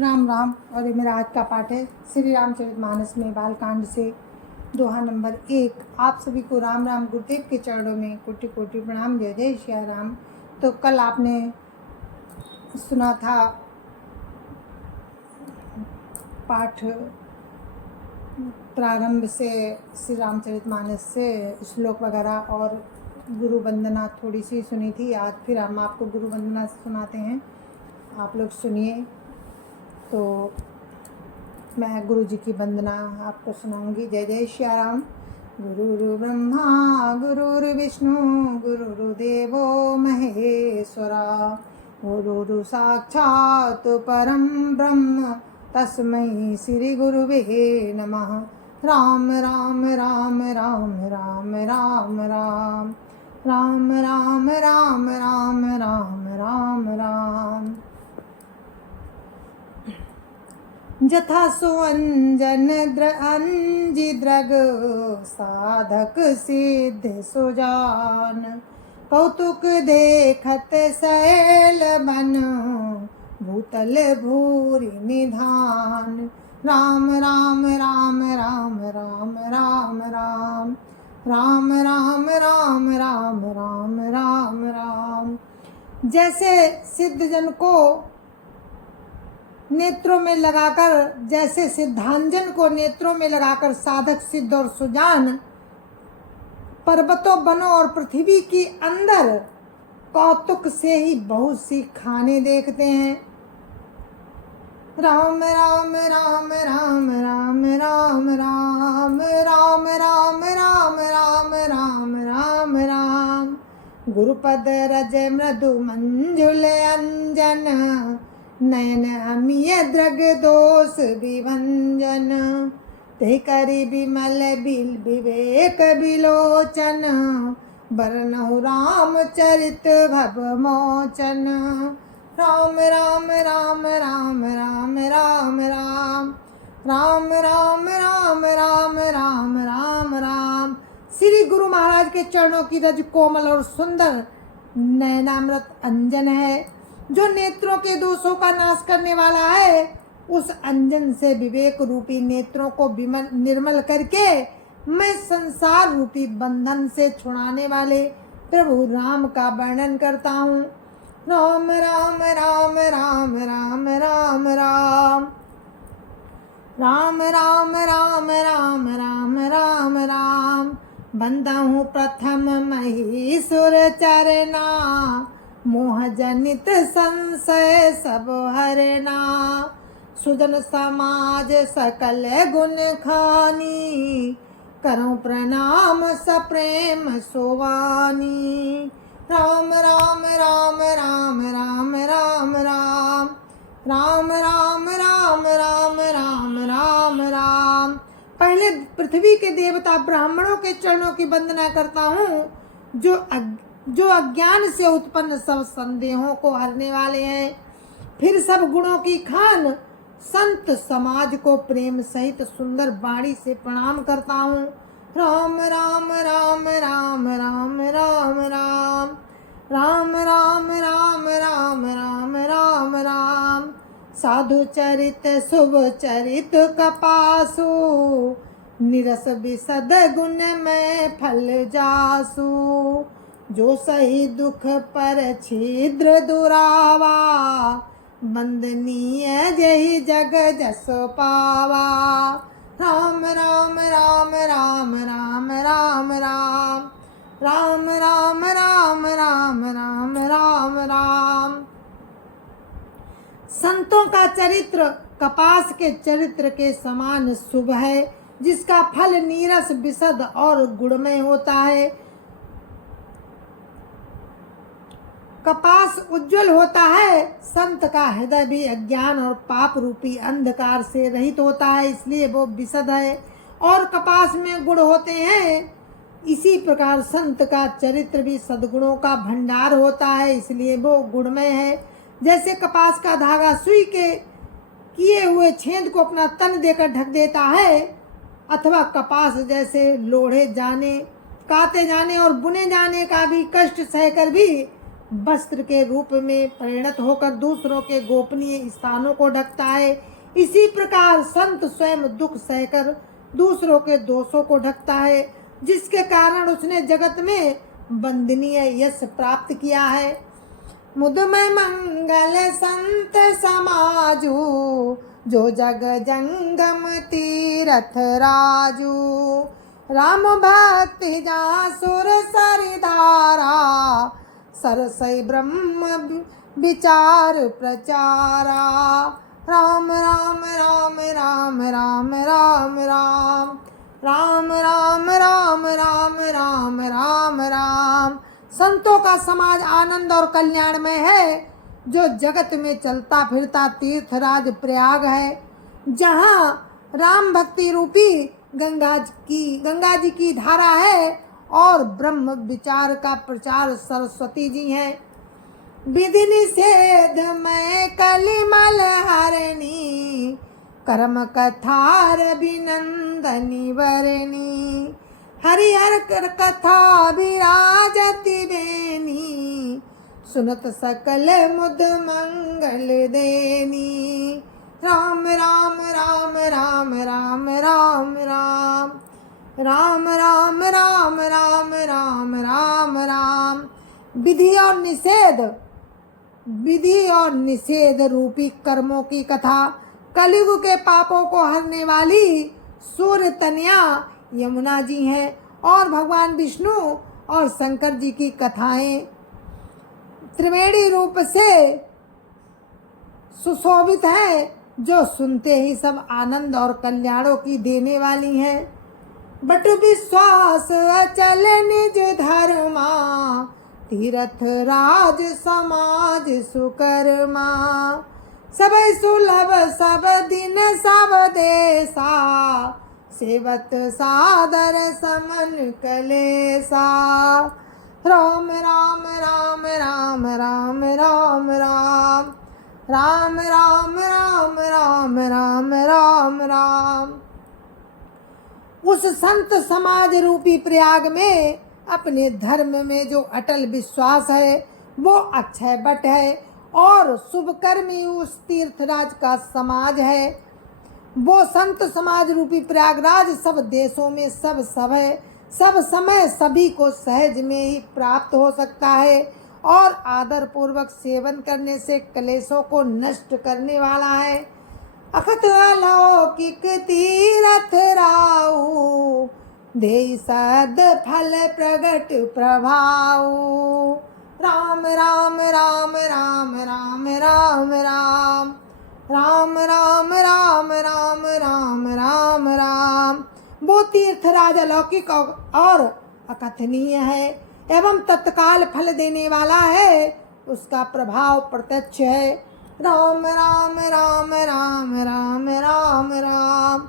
राम राम। और ये मेरा आज का पाठ है श्री रामचरितमानस में बालकांड से दोहा नंबर 1। आप सभी को राम राम। गुरुदेव के चरणों में कोटि कोटि प्रणाम। जय जय श्री राम। तो कल आपने सुना था पाठ प्रारंभ से श्री रामचरितमानस से श्लोक वगैरह और गुरु वंदना थोड़ी सी सुनी थी। आज फिर हम आपको गुरु वंदना सुनाते हैं, आप लोग सुनिए। तो मैं गुरु जी की वंदना आपको सुनाऊंगी। जय जय श्री राम। गुरुर् ब्रह्मा गुरुर्विष्णु गुरुर्देवो महेश्वरा, गुरुर् साक्षात् परं ब्रह्म तस्मै श्री गुरुवे नमः। राम राम राम राम राम राम राम राम राम राम राम राम राम राम। जथा सुअंजन अंजि द्रग साधक सिद्ध सुजान, कौतुक देखत शैल बन भूतल भूरि निधान। राम राम राम राम राम राम राम राम राम राम राम राम राम राम। जैसे सिद्धजन को नेत्रों में लगाकर, जैसे सिद्धांजन को नेत्रों में लगाकर साधक सिद्ध और सुजान पर्वतों वनों और पृथ्वी की अंदर कौतुक से ही बहुत सी खाने देखते हैं। राम राम राम राम राम राम राम राम राम राम राम राम राम राम। गुरुपद रज मृदु मंजुल अंजन, नयन अमीय द्रग दोष विभंजन। ते करि विमल बिल विवेक विलोचन, बरनहु रामचरित भव मोचन। राम राम राम राम राम राम राम राम राम राम राम राम राम राम। श्री गुरु महाराज के चरणों की रज कोमल और सुंदर नयनामृत अंजन है, जो नेत्रों के दोषों का नाश करने वाला है। उस अंजन से विवेक रूपी नेत्रों को निर्मल करके मैं संसार रूपी बंधन से छुड़ाने वाले प्रभु राम का वर्णन करता हूँ। राम राम राम राम राम राम राम राम राम राम राम राम राम राम। बंदा हूँ प्रथम महीसुर चरना, मोह जनित संशय सब हरना। सुजन समाज सकल गुण खानी, करूं प्रणाम सप्रेम सोवानी। राम राम राम राम राम राम राम राम राम राम राम राम राम राम। पहले पृथ्वी के देवता ब्राह्मणों के चरणों की वंदना करता हूँ, जो अज्ञान से उत्पन्न सब संदेहों को हरने वाले हैं। फिर सब गुणों की खान संत समाज को प्रेम सहित सुंदर वाणी से प्रणाम करता हूँ। राम राम राम राम राम राम राम राम राम राम राम राम राम राम। साधु चरित शुभ चरित कपासु, निरस विशद गुण में फल जासु। जो सही दुख पर छिद्र दुरावा, वंदनीय जहि जग जस पावा। राम राम राम राम राम राम राम राम राम राम राम राम राम राम। संतों का चरित्र कपास के चरित्र के समान शुभ है, जिसका फल नीरस विशद और गुणमय होता है। कपास उज्जवल होता है, संत का हृदय भी अज्ञान और पाप रूपी अंधकार से रहित होता है, इसलिए वो विशद है। और कपास में गुण होते हैं, इसी प्रकार संत का चरित्र भी सद्गुणों का भंडार होता है, इसलिए वो गुणमय है। जैसे कपास का धागा सुई के किए हुए छेद को अपना तन देकर ढक देता है, अथवा कपास जैसे लोढ़े जाने, काते जाने और बुने जाने का भी कष्ट सहकर भी वस्त्र के रूप में परिणत होकर दूसरों के गोपनीय स्थानों को ढकता है। इसी प्रकार संत स्वयं दुख सहकर दूसरों के दोषों को ढकता है, जिसके कारण उसने जगत में वंदनीय यश प्राप्त किया है। मुदमय मंगल संत समाजू, जो जग जंगम तीरथ राजू। राम भक्ति जासुर सरिधारा, सरसई ब्रह्म विचार प्रचारा। राम राम राम राम राम राम राम राम राम राम राम राम राम राम। संतों का समाज आनंद और कल्याण में है, जो जगत में चलता फिरता तीर्थराज प्रयाग है, जहाँ राम भक्ति रूपी गंगा जी की धारा है और ब्रह्म विचार का प्रचार सरस्वती जी हैं। विधि निषेध में कलिमल हरणी, कर्म कथार अभिनंदनी वरणी। हरिहर कथा विराजति बेनी, सुनत सकल मुद मंगल देनी। राम राम राम राम राम राम राम राम राम राम राम राम राम राम। विधि और निषेध रूपी कर्मों की कथा, कलयुग के पापों को हरने वाली सूर्य तनया यमुना जी हैं, और भगवान विष्णु और शंकर जी की कथाएं त्रिवेणी रूप से सुशोभित है, जो सुनते ही सब आनंद और कल्याणों की देने वाली हैं। बट विश्वास अचल निज धर्मा, तीर्थ राज समाज सुकर्मा। सब सुलभ सब दिन सब देसा, सेवत सादर समन कलेसा। राम राम राम राम राम राम राम राम राम राम राम राम राम राम। उस संत समाज रूपी प्रयाग में अपने धर्म में जो अटल विश्वास है, वो अक्षय बट है, और शुभकर्मी उस तीर्थराज का समाज है। वो संत समाज रूपी प्रयागराज सब देशों में सब है, सब समय सभी को सहज में ही प्राप्त हो सकता है, और आदर पूर्वक सेवन करने से क्लेशों को नष्ट करने वाला है। अखत अलौकिक तीरथ राऊ, देई सद फल प्रगट प्रभाऊ। राम राम राम राम राम राम राम राम राम राम राम राम राम राम। वो तीर्थराज अलौकिक और अकथनीय है एवं तत्काल फल देने वाला है, उसका प्रभाव प्रत्यक्ष है। राम राम राम राम राम राम राम राम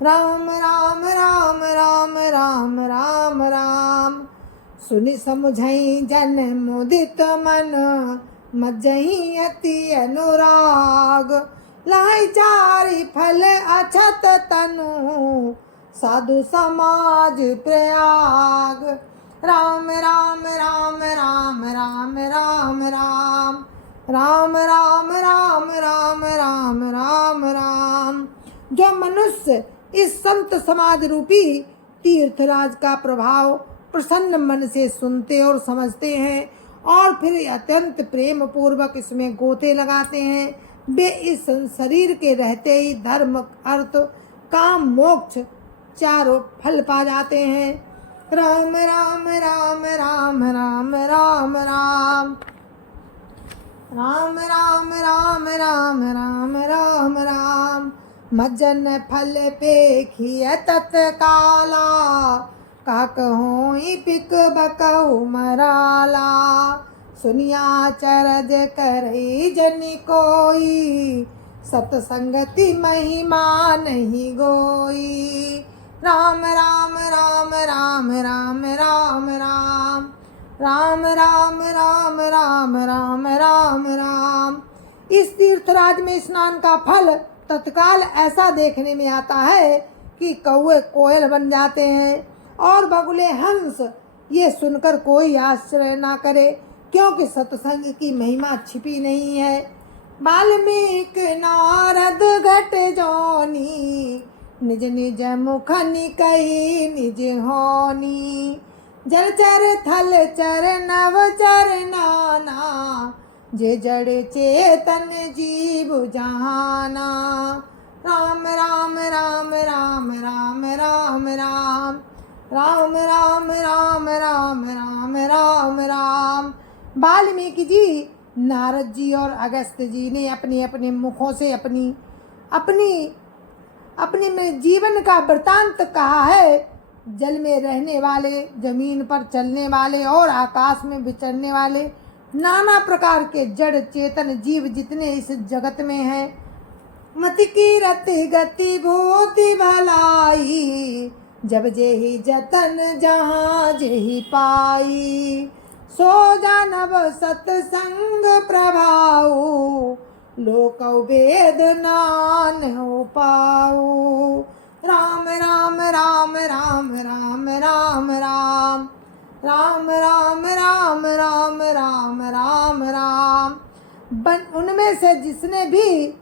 राम राम राम राम राम राम। सुनि समुझई जन मुदित मन, मज्जहि अति अनुराग। लाई चारि फल अछत तनु, साधु समाज प्रयाग। राम राम राम राम राम राम राम राम राम राम राम राम राम राम। जो मनुष्य इस संत समाज रूपी तीर्थराज का प्रभाव प्रसन्न मन से सुनते और समझते हैं, और फिर अत्यंत प्रेम पूर्वक इसमें गोते लगाते हैं, वे इस शरीर के रहते ही धर्म अर्थ काम मोक्ष चारों फल पा जाते हैं। राम राम राम राम राम राम राम राम राम राम राम राम राम राम। मज्जन फल पेखिय तत्काला, का कहूँ पिक बकहु मराला। सुनिया चरज करई जनि कोई, सतसंगति महिमा नहीं गोई। राम राम राम राम राम राम राम राम राम राम राम राम राम राम। इस तीर्थराज में स्नान का फल तत्काल ऐसा देखने में आता है कि कौवे कोयल बन जाते हैं और बगुले हंस। ये सुनकर कोई आश्चर्य ना करे क्योंकि सत्संग की महिमा छिपी नहीं है। वाल्मीकि नारद घट जोनी, निज निज मुख निकही निज होनी। जलचर थलचर नवचर नाना, जे जड़ चेतन जीव जहाना। राम राम राम राम राम राम राम राम राम राम राम राम राम राम। वाल्मीकि जी, नारद जी और अगस्त जी ने अपने अपने मुखों से अपनी में जीवन का वृतांत कहा है। जल में रहने वाले, जमीन पर चलने वाले और आकाश में विचरने वाले नाना प्रकार के जड़ चेतन जीव जितने इस जगत में हैं, मति की रति गति भूति भलाई, जब जेहि जतन जहाँ जेहि पाई। सो जानब सत्संग प्रभाऊ, लोक वेद नान हो पाऊ। राम राम राम राम राम राम राम राम राम राम राम राम राम राम। उनमें से जिसने भी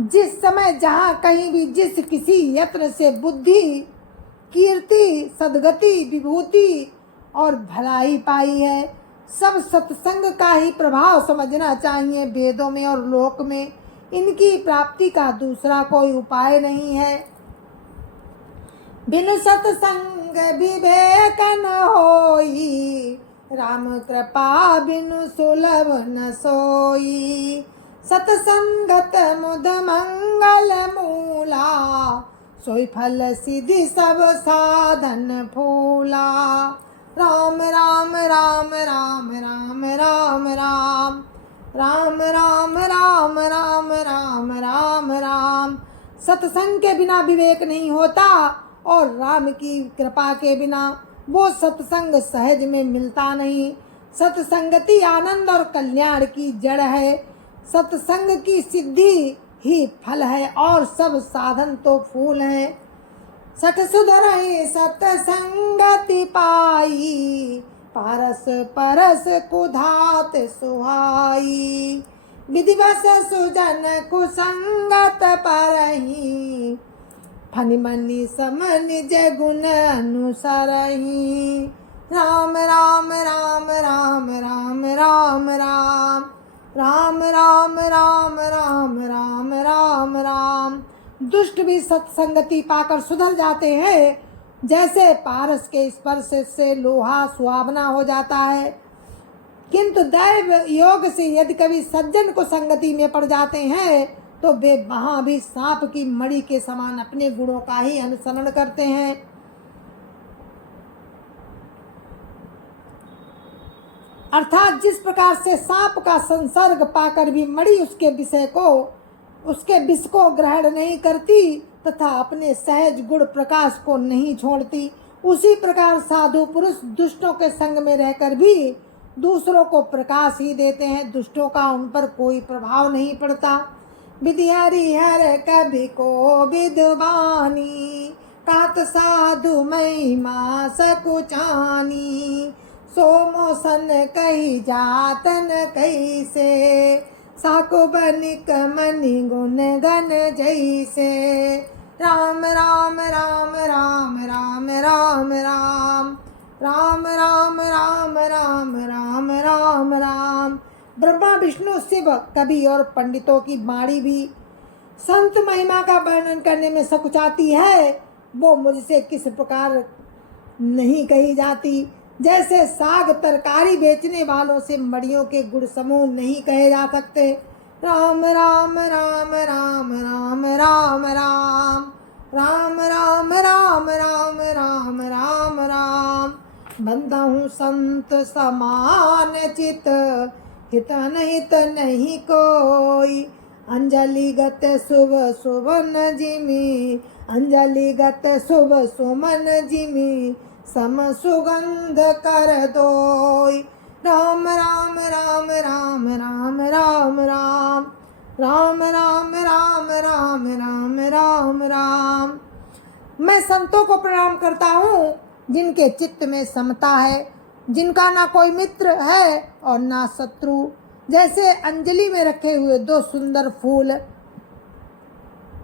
जिस समय जहाँ कहीं भी जिस किसी यत्न से बुद्धि, कीर्ति, सद्गति, विभूति और भलाई पाई है, सब सत्संग का ही प्रभाव समझना चाहिए। वेदों में और लोक में इनकी प्राप्ति का दूसरा कोई उपाय नहीं है। बिनु सत्संग विवेक न होई, राम कृपा बिनु सुलभ न सोई। सत्संगत मुद मंगल मूला, सोई फल सिद्धि सब साधन फूला। राम राम राम राम राम राम राम राम राम राम राम राम राम राम। सत्संग के बिना विवेक नहीं होता और राम की कृपा के बिना वो सत्संग सहज में मिलता नहीं। सत्संगति आनंद और कल्याण की जड़ है। सत्संग की सिद्धि ही फल है और सब साधन तो फूल हैं। सठ सुधरहि सत्संगति पाई, पारस परस कुधात सुहाई। विधिवश सुजन कुसंगत परहि, फनि मनि सम निज गुण अनुसरहि। राम राम राम राम राम राम राम राम राम राम राम राम राम राम। दुष्ट भी सत्संगति पाकर सुधर जाते हैं, जैसे पारस के स्पर्श से लोहा सुहावना हो जाता है। किंतु दैव योग से यदि कभी सज्जन को संगति में पड़ जाते हैं तो वे वहाँ भी सांप की मणि के समान अपने गुणों का ही अनुसरण करते हैं। अर्थात जिस प्रकार से सांप का संसर्ग पाकर भी मणि उसके विष को ग्रहण नहीं करती तथा अपने सहज गुण प्रकाश को नहीं छोड़ती, उसी प्रकार साधु पुरुष दुष्टों के संग में रहकर भी दूसरों को प्रकाश ही देते हैं। दुष्टों का उन पर कोई प्रभाव नहीं पड़ता। विधि हरिहर कभी को विद्वानी, कात साधु महिमा सकुचानी। सोमोसन कही जातन कही से, साको बनिक मनि गुण गण जैसे। राम राम राम राम राम राम राम राम राम राम राम राम राम राम। ब्रह्मा विष्णु शिव कवि और पंडितों की वाणी भी संत महिमा का वर्णन करने में सकुचाती है, वो मुझसे किस प्रकार नहीं कही जाती। जैसे साग तरकारी बेचने वालों से मड़ियों के गुण समूह नहीं कहे जा सकते। राम राम राम राम राम राम राम राम राम राम राम राम राम राम। बंदा हूँ संत समान चित, हित अनहित नहीं कोई। अंजलि गत शुभ सुमन जिमी, अंजलि गत शुभ सुमन जिमी, सम सुगंध कर दोई। राम राम राम राम राम राम राम राम राम राम राम राम राम राम। मैं संतों को प्रणाम करता हूँ जिनके चित्त में समता है, जिनका ना कोई मित्र है और ना शत्रु। जैसे अंजलि में रखे हुए दो सुंदर फूल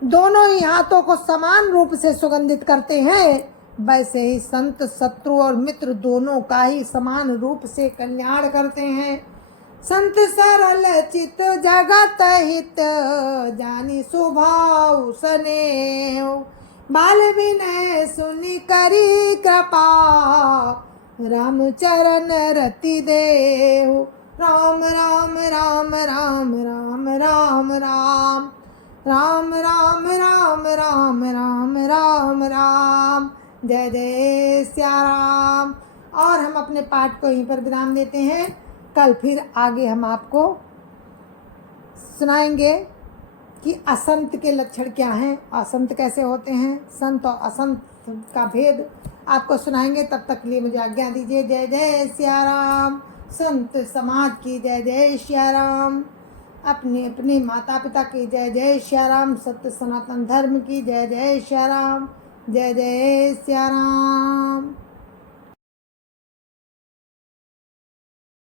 दोनों ही हाथों को समान रूप से सुगंधित करते हैं, वैसे ही संत शत्रु और मित्र दोनों का ही समान रूप से कल्याण करते हैं। संत सरल चित जगत हित जानी स्वभाव स्नेह, बाल विनय सुनि करी कृपा राम चरण रति देहु। राम राम राम राम राम राम राम राम राम राम राम राम राम राम। जय जय सिया राम। और हम अपने पाठ को यहीं पर विराम देते हैं। कल फिर आगे हम आपको सुनाएंगे कि असंत के लक्षण क्या हैं, असंत कैसे होते हैं, संत और असंत का भेद आपको सुनाएंगे। तब तक के लिए मुझे आज्ञा दीजिए। जय जय सिया राम। संत समाज की जय जय सिया राम। अपने अपने माता पिता की जय जय सिया राम। सत्य सनातन धर्म की जय जय सिया राम। जय जय सिया राम।